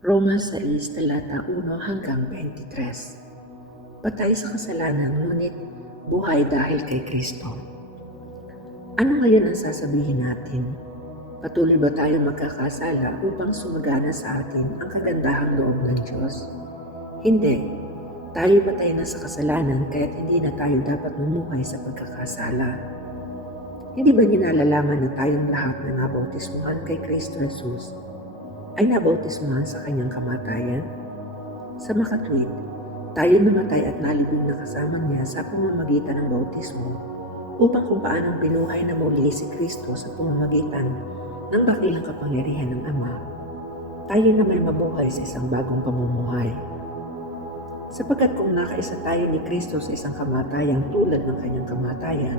Roma 6, talata 1 hanggang 23. Patay sa kasalanan, ngunit buhay dahil kay Kristo. Ano ngayon ang sasabihin natin? Patuloy ba tayo magkakasala upang sumagana sa atin ang kagandahang loob ng Diyos? Hindi. Tayo patay na sa kasalanan kaya't hindi na tayo dapat mamuhay sa pagkakasala. Hindi ba nilalalaman na tayong lahat na nabautismuhan kay Kristo Jesus ay nabautismuhan sa kanyang kamatayan? Sa makatwid, tayo namatay at nalibing na kasama niya sa pamamagitan ng bautismo upang kung paanong binuhay na muli si Kristo sa pamamagitan ng dakilang kapangyarihan ng Ama, tayo na may mabuhay sa isang bagong pamumuhay. Sapagkat kung nakaisa tayo ni Kristo sa isang kamatayan tulad ng kanyang kamatayan,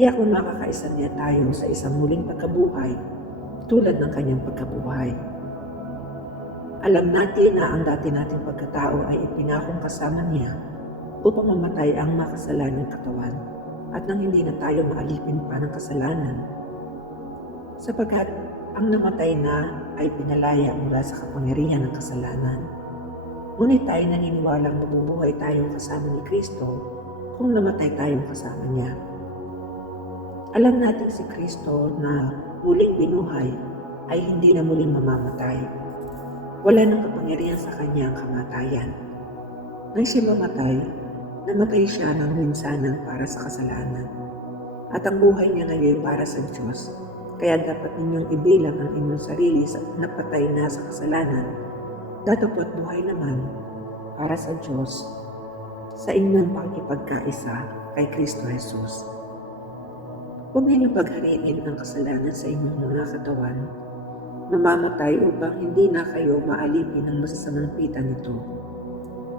tiyak na makakaisa niya tayo sa isang muling pagkabuhay tulad ng kanyang pagkabuhay. Alam natin na ang dati nating pagkatao ay ipinakong kasama niya upang mamatay ang makasalanang katawan at nang hindi na tayo maalipin pa ng kasalanan. Sapagkat ang namatay na ay pinalaya mula sa kapangyarihan ng kasalanan. Ngunit tayo naniniwalang mabubuhay tayong kasama ni Kristo kung namatay tayong kasama niya. Alam natin si Kristo na muling binuhay ay hindi na muling mamamatay. Wala nang kapangyarihan sa kanya ang kamatayan. Nang siya mamatay, namatay siya ng minsanan para sa kasalanan. At ang buhay niya ngayon para sa Diyos. Kaya dapat ninyong ibilang ang inyong sarili na patay na sa kasalanan. Datapot buhay naman para sa Diyos sa inyong pakikipagkaisa kay Kristo Jesus. Huwag ninyong paghariin ang kasalanan sa inyong mga katawan, mamamatay upang hindi na kayo maalipin ng masasamang pita nito.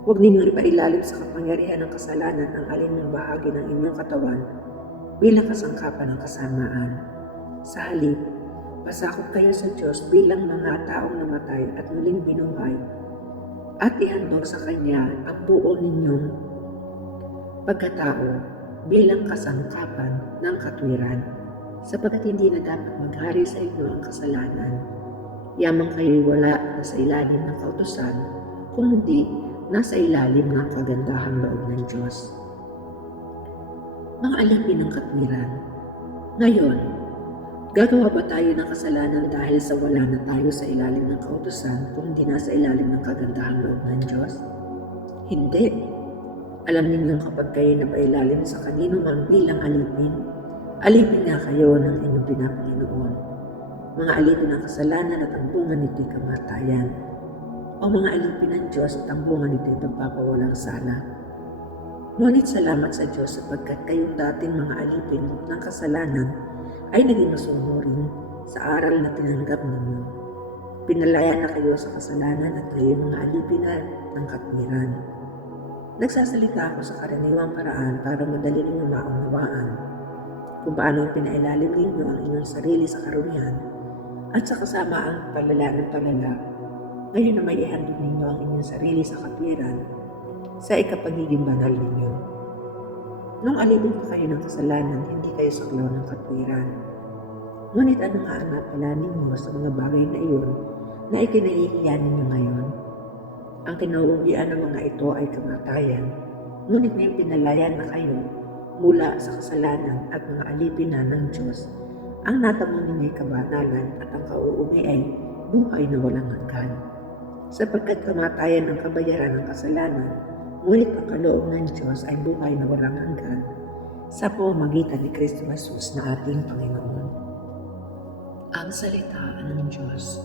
Huwag ninyong ipailalim sa kapangyarihan ng kasalanan ang alinmang bahagi ng inyong katawan bilang kasangkapan ng kasamaan. Sa halip, pasakop kayo sa Diyos bilang mga taong namatay at muling binuhay at ihandog sa Kanya ang buo ninyong pagkatao bilang kasangkapan ng katwiran, sapagkat hindi na dapat maghari sa inyo ang kasalanan. Yamang kayo'y wala na sa ilalim ng kautusan, kundi nasa ilalim ng kagandahang loob ng Diyos. Mga alipin ng katwiran. Ngayon, gagawa ba tayo ng kasalanan dahil sa wala na tayo sa ilalim ng kautusan, kundi nasa ilalim ng kagandahang loob ng Diyos? Hindi. Alam ninyong kapag kayo napailalim sa kanino man bilang alipin nga kayo ng inyong pinapanginoon. Mga alipin ng kasalanan at ang bunga nito'y kamatayan. O mga alipin ng Diyos at ang bunga nito'y pagpapawalang sala. Ngunit salamat sa Diyos sapagkat kayong dating mga alipin ng kasalanan ay naging masunurin sa aral na tinanggap ninyo. Pinalaya na kayo sa kasalanan at kayo mga alipin ng katwiran. Nagsasalita ako sa karaniwang paraan para madali ninyong maunawaan kung paano pinailalim ninyo ang inyong sarili sa karumihan at sa kasama ang palala ng palala. Ngayon na may ihandog ninyo ang inyong sarili sa katwiran sa ikapagiging banal ninyo. Nung alipin pa kayo ng kasalanan, hindi kayo saklaw ng katwiran. Ngunit ano nga ang napala ninyo sa mga bagay na iyon na ikinahihiya ninyo ngayon? Ang kinauuwian ng mga ito ay kamatayan, ngunit may pinalaya na kayo mula sa kasalanan at mga alipin na ng Diyos. Ang natamo ninya'y kabanalan at ang kauuwi ay buhay na walang hanggan. Sapagkat kamatayan ang kabayaran ng kasalanan, ngunit ang kaloob ng Diyos ay buhay na walang hanggan sa pamamagitan ni Kristo Jesus na ating Panginoon. Ang salita ng Diyos.